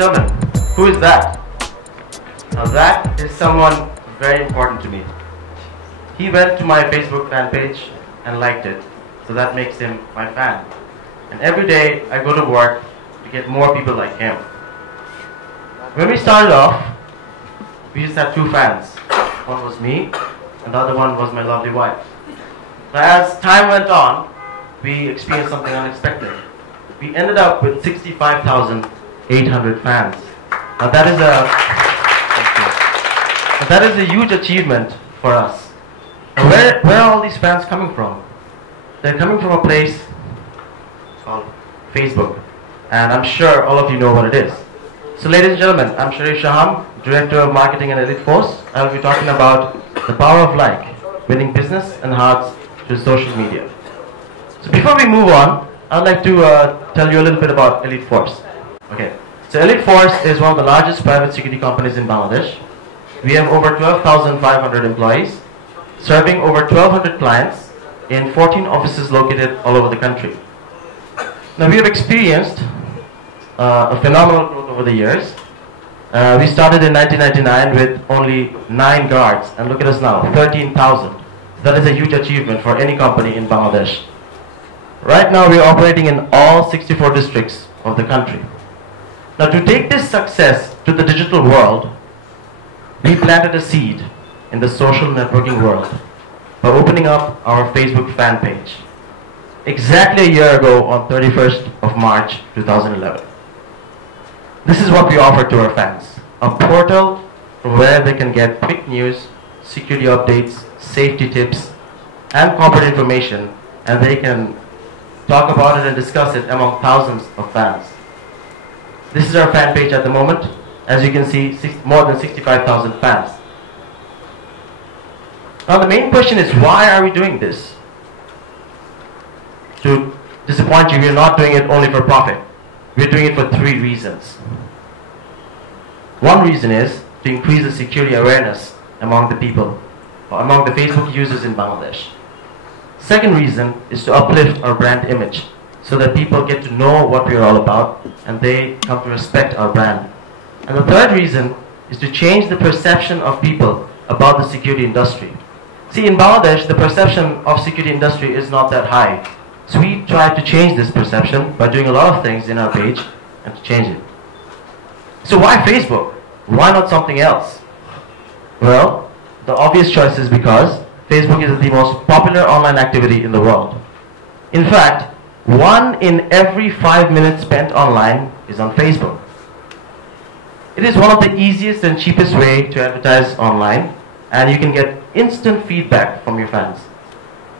gentlemen, who is that? Now that is someone very important to me. He went to my Facebook fan page and liked it, so that makes him my fan. And every day I go to work to get more people like him. When we started off, we just had two fans. One was me, and the other one was my lovely wife. But as time went on, we experienced something unexpected. We ended up with 65,800 fans. Now that is a huge achievement for us. And where are all these fans coming from? They're coming from a place called Facebook. And I'm sure all of you know what it is. So ladies and gentlemen, I'm Sharif Shaham, Director of Marketing and Elite Force. I will be talking about the power of like, winning business and hearts through social media. So before we move on, I'd like to tell you a little bit about Elite Force. Okay, so Elite Force is one of the largest private security companies in Bangladesh. We have over 12,500 employees, serving over 1,200 clients in 14 offices located all over the country. Now we have experienced a phenomenal growth over the years. We started in 1999 with only 9 guards, and look at us now, 13,000. That is a huge achievement for any company in Bangladesh. Right now we are operating in all 64 districts of the country. Now to take this success to the digital world, we planted a seed in the social networking world by opening up our Facebook fan page. Exactly a year ago on 31st of March 2011. This is what we offer to our fans. A portal from where they can get quick news, security updates, safety tips, and corporate information, and they can talk about it and discuss it among thousands of fans. This is our fan page at the moment. As you can see, more than 65,000 fans. Now the main question is, why are we doing this? To disappoint you, we are not doing it only for profit. We are doing it for 3 reasons. One reason is to increase the security awareness among the people, or among the Facebook users in Bangladesh. Second reason is to uplift our brand image so that people get to know what we are all about and they come to respect our brand. And the third reason is to change the perception of people about the security industry. See, in Bangladesh, the perception of security industry is not that high. So we try to change this perception by doing a lot of things in our page and to change it. So why Facebook? Why not something else? Well, the obvious choice is because Facebook is the most popular online activity in the world. In fact, 1 in every 5 minutes spent online is on Facebook. It is one of the easiest and cheapest way to advertise online, and you can get instant feedback from your fans.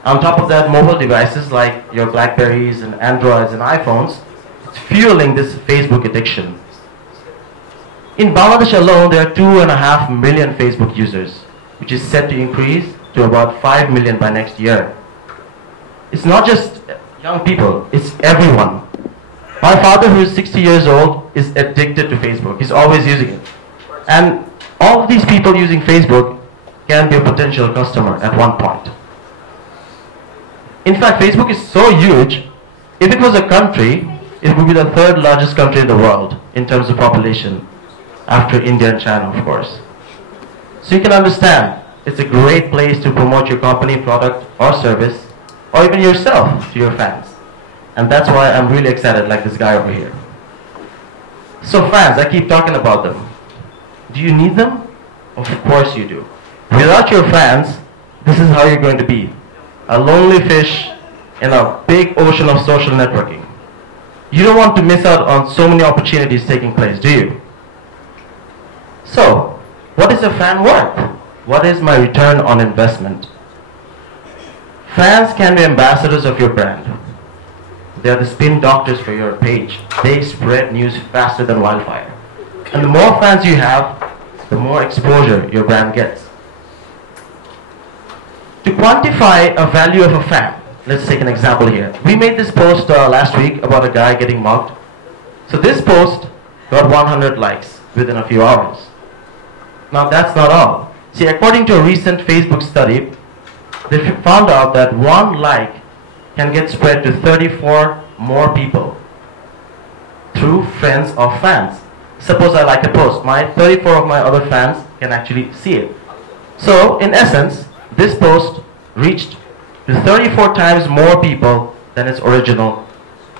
On top of that, mobile devices like your Blackberries and Androids and iPhones, it's fueling this Facebook addiction. In Bangladesh alone, there are 2.5 million Facebook users, which is set to increase to about 5 million by next year. It's not just young people, it's everyone. My father, who is 60 years old, is addicted to Facebook. He's always using it. And all of these people using Facebook can be a potential customer at one point. In fact, Facebook is so huge, if it was a country, it would be the 3rd largest country in the world in terms of population, after India and China, of course. So you can understand, it's a great place to promote your company, product, or service, or even yourself to your fans. And that's why I'm really excited, like this guy over here. So fans, I keep talking about them. Do you need them? Of course you do. Without your fans, this is how you're going to be. A lonely fish in a big ocean of social networking. You don't want to miss out on so many opportunities taking place, do you? So, what is a fan worth? What is my return on investment? Fans can be ambassadors of your brand. They are the spin doctors for your page. They spread news faster than wildfire. And the more fans you have, the more exposure your brand gets. To quantify a value of a fan, let's take an example here. We made this post last week about a guy getting mugged. So this post got 100 likes within a few hours. Now that's not all. See, according to a recent Facebook study, they found out that 1 like can get spread to 34 more people through friends of fans. suppose I like a post, my 34 of my other fans can actually see it. So in essence, this post reached to 34 times more people than its original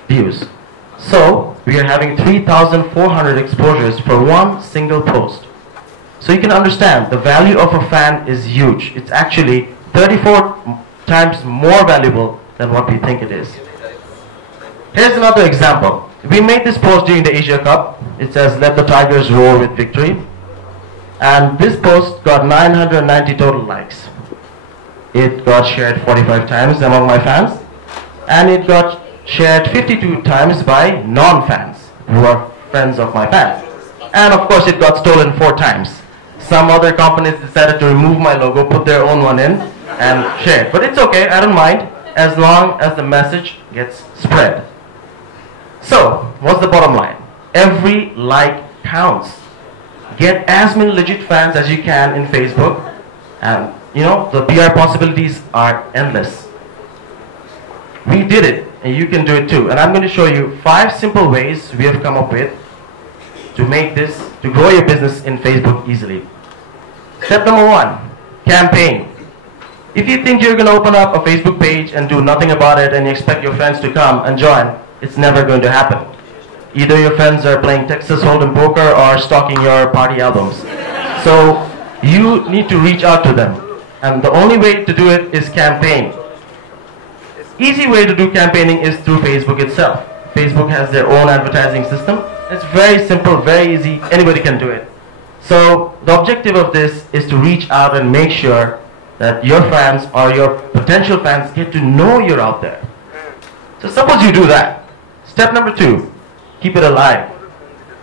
views. So we are having 3,400 exposures for one single post. So you can understand the value of a fan is huge. It's actually 34 times more valuable than what we think it is. Here's another example. We made this post during the Asia Cup. It says, "Let the Tigers roar with victory." And this post got 990 total likes. It got shared 45 times among my fans. And it got shared 52 times by non-fans, who are friends of my fans. And of course it got stolen 4 times. Some other companies decided to remove my logo, put their own one in, and share it. But it's okay, I don't mind, as long as the message gets spread. So, what's the bottom line? Every like counts. Get as many legit fans as you can in Facebook, and you know, the PR possibilities are endless. We did it, and you can do it too. And I'm going to show you 5 simple ways we have come up with to make this, to grow your business in Facebook easily. Step number 1, campaign. If you think you're going to open up a Facebook page and do nothing about it and you expect your friends to come and join, it's never going to happen. Either your friends are playing Texas Hold'em poker or stalking your party albums. So you need to reach out to them. And the only way to do it is campaign. Easy way to do campaigning is through Facebook itself. Facebook has their own advertising system. It's very simple, very easy. Anybody can do it. So the objective of this is to reach out and make sure that your fans or your potential fans get to know you're out there. So suppose you do that. Step number 2, keep it alive.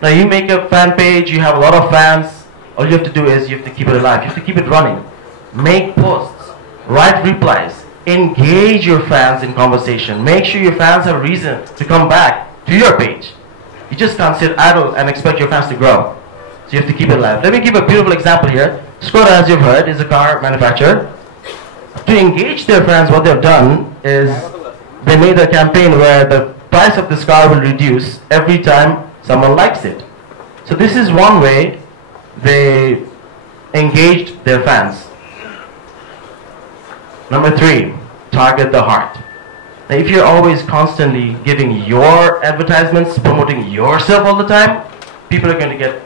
Now you make a fan page, you have a lot of fans. All you have to do is you have to keep it alive. You have to keep it running. Make posts, write replies, engage your fans in conversation. Make sure your fans have a reason to come back to your page. You just can't sit idle and expect your fans to grow. So you have to keep it alive. Let me give a beautiful example here. Skoda, as you've heard, is a car manufacturer. To engage their fans, what they've done is they made a campaign where the price of this car will reduce every time someone likes it. So this is one way they engaged their fans. Number 3, target the heart. Now if you're always constantly giving your advertisements, promoting yourself all the time, people are going to get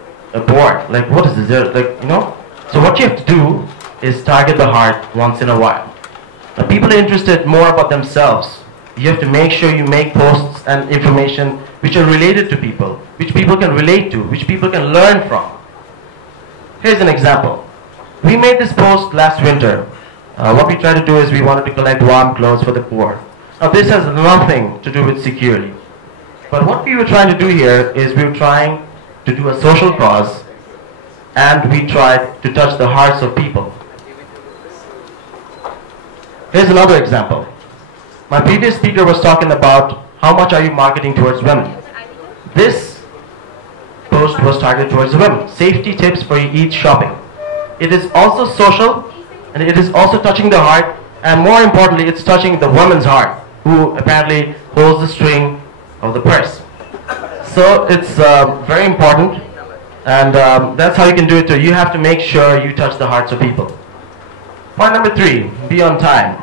bored. Like, what is this? Like, you know? So what you have to do is target the heart once in a while. Now people are interested more about themselves. You have to make sure you make posts and information which are related to people, which people can relate to, which people can learn from. Here's an example. We made this post last winter. What we tried to do is we wanted to collect warm clothes for the poor. Now this has nothing to do with security. But what we were trying to do here is we were trying to do a social cause, and we tried to touch the hearts of people. Here's another example. My previous speaker was talking about how much are you marketing towards women. This post was targeted towards the women. Safety tips for each shopping. It is also social, and it is also touching the heart, and more importantly, it's touching the woman's heart, who apparently holds the string of the purse. So it's very important, and that's how you can do it too. You have to make sure you touch the hearts of people. Point number 3, be on time.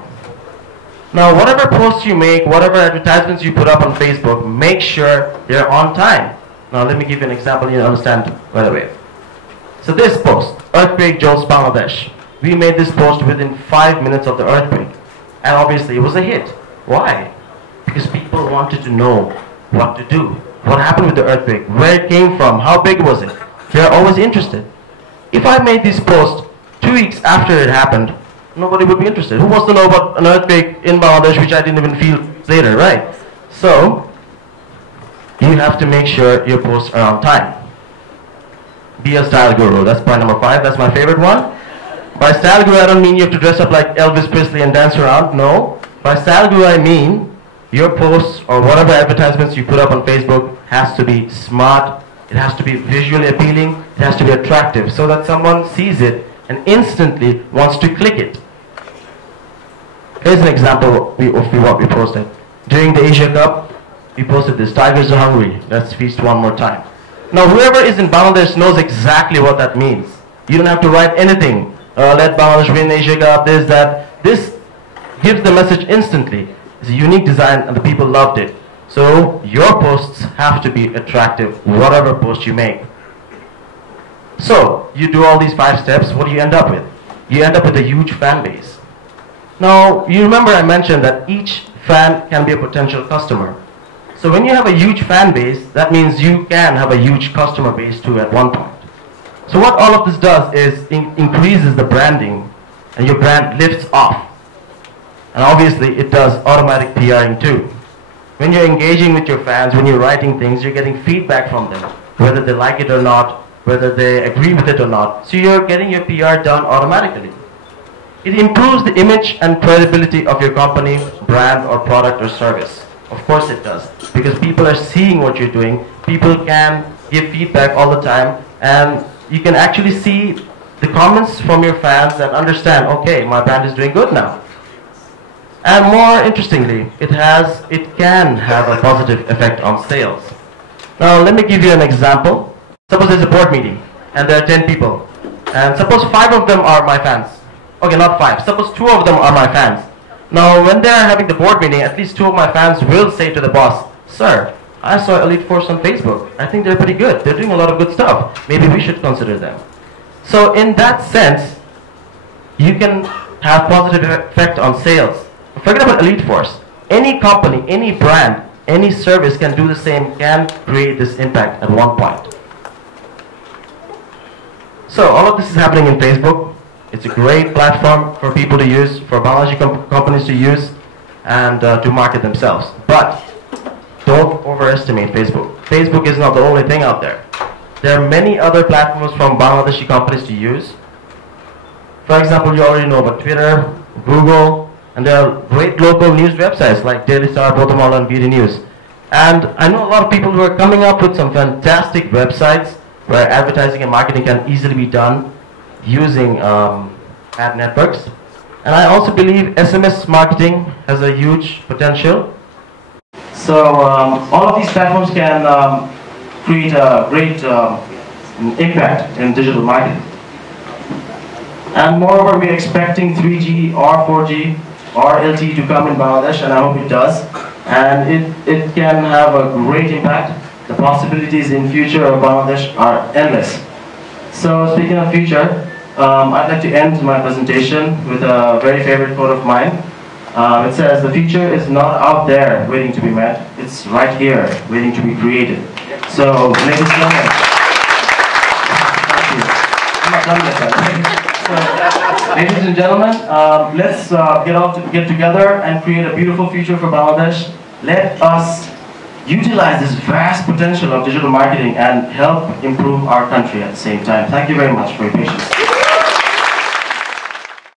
Now whatever posts you make, whatever advertisements you put up on Facebook, make sure they're on time. Now let me give you an example you understand right away. So this post, earthquake jolts Bangladesh. We made this post within 5 minutes of the earthquake, and obviously it was a hit. Why? Because people wanted to know what to do. What happened with the earthquake? Where it came from? How big was it? They're always interested. If I made this post 2 weeks after it happened, nobody would be interested. Who wants to know about an earthquake in Bangladesh which I didn't even feel later, right? So, you have to make sure your posts are on time. Be a style guru. That's point number 5. That's my favorite one. By style guru, I don't mean you have to dress up like Elvis Presley and dance around. No. By style guru, I mean your posts or whatever advertisements you put up on Facebook has to be smart. It has to be visually appealing. It has to be attractive so that someone sees it and instantly wants to click it. Here's an example of what we posted. During the Asia Cup, we posted this, "Tigers are hungry, let's feast one more time." Now whoever is in Bangladesh knows exactly what that means. You don't have to write anything. Let Bangladesh win Asia Cup, this, that. This gives the message instantly. It's a unique design and the people loved it. So your posts have to be attractive, whatever post you make. So you do all these 5 steps, what do you end up with? You end up with a huge fan base. Now you remember I mentioned that each fan can be a potential customer. So when you have a huge fan base, that means you can have a huge customer base too at one point. So what all of this does is increases the branding and your brand lifts off. And obviously it does automatic PRing too. When you're engaging with your fans, when you're writing things, you're getting feedback from them, whether they like it or not, whether they agree with it or not. So you're getting your PR done automatically. It improves the image and credibility of your company, brand or product or service. Of course it does, because people are seeing what you're doing. People can give feedback all the time, and you can actually see the comments from your fans and understand, okay, my brand is doing good now. And more interestingly, it can have a positive effect on sales. Now let me give you an example. Suppose there's a board meeting and there are 10 people, and suppose 5 of them are my fans. Okay, not 5, suppose 2 of them are my fans. Now when they are having the board meeting, at least 2 of my fans will say to the boss, "Sir, I saw Elite Force on Facebook. I think they're pretty good. They're doing a lot of good stuff. Maybe we should consider them." So in that sense, you can have positive effect on sales. Forget about Elite Force. Any company, any brand, any service can do the same, can create this impact at one point. So all of this is happening in Facebook. It's a great platform for people to use, for Bangladeshi companies to use, and to market themselves. But don't overestimate Facebook. Facebook is not the only thing out there. There are many other platforms from Bangladeshi companies to use. For example, you already know about Twitter, Google, and there are great local news websites like Daily Star, Botamala, and BD News. And I know a lot of people who are coming up with some fantastic websites where advertising and marketing can easily be done using ad networks. And I also believe SMS marketing has a huge potential. So all of these platforms can create a great impact in digital marketing. And moreover, we're expecting 3G or 4G or LTE to come in Bangladesh, and I hope it does. And it can have a great impact. The possibilities in future of Bangladesh are endless. So speaking of future, I'd like to end my presentation with a very favorite quote of mine. It says, "The future is not out there waiting to be met, it's right here waiting to be created." So, ladies and gentlemen, thank you. I'm not done yet. So, ladies and gentlemen, let's get together and create a beautiful future for Bangladesh. Let us utilize this vast potential of digital marketing and help improve our country at the same time. Thank you very much for your patience.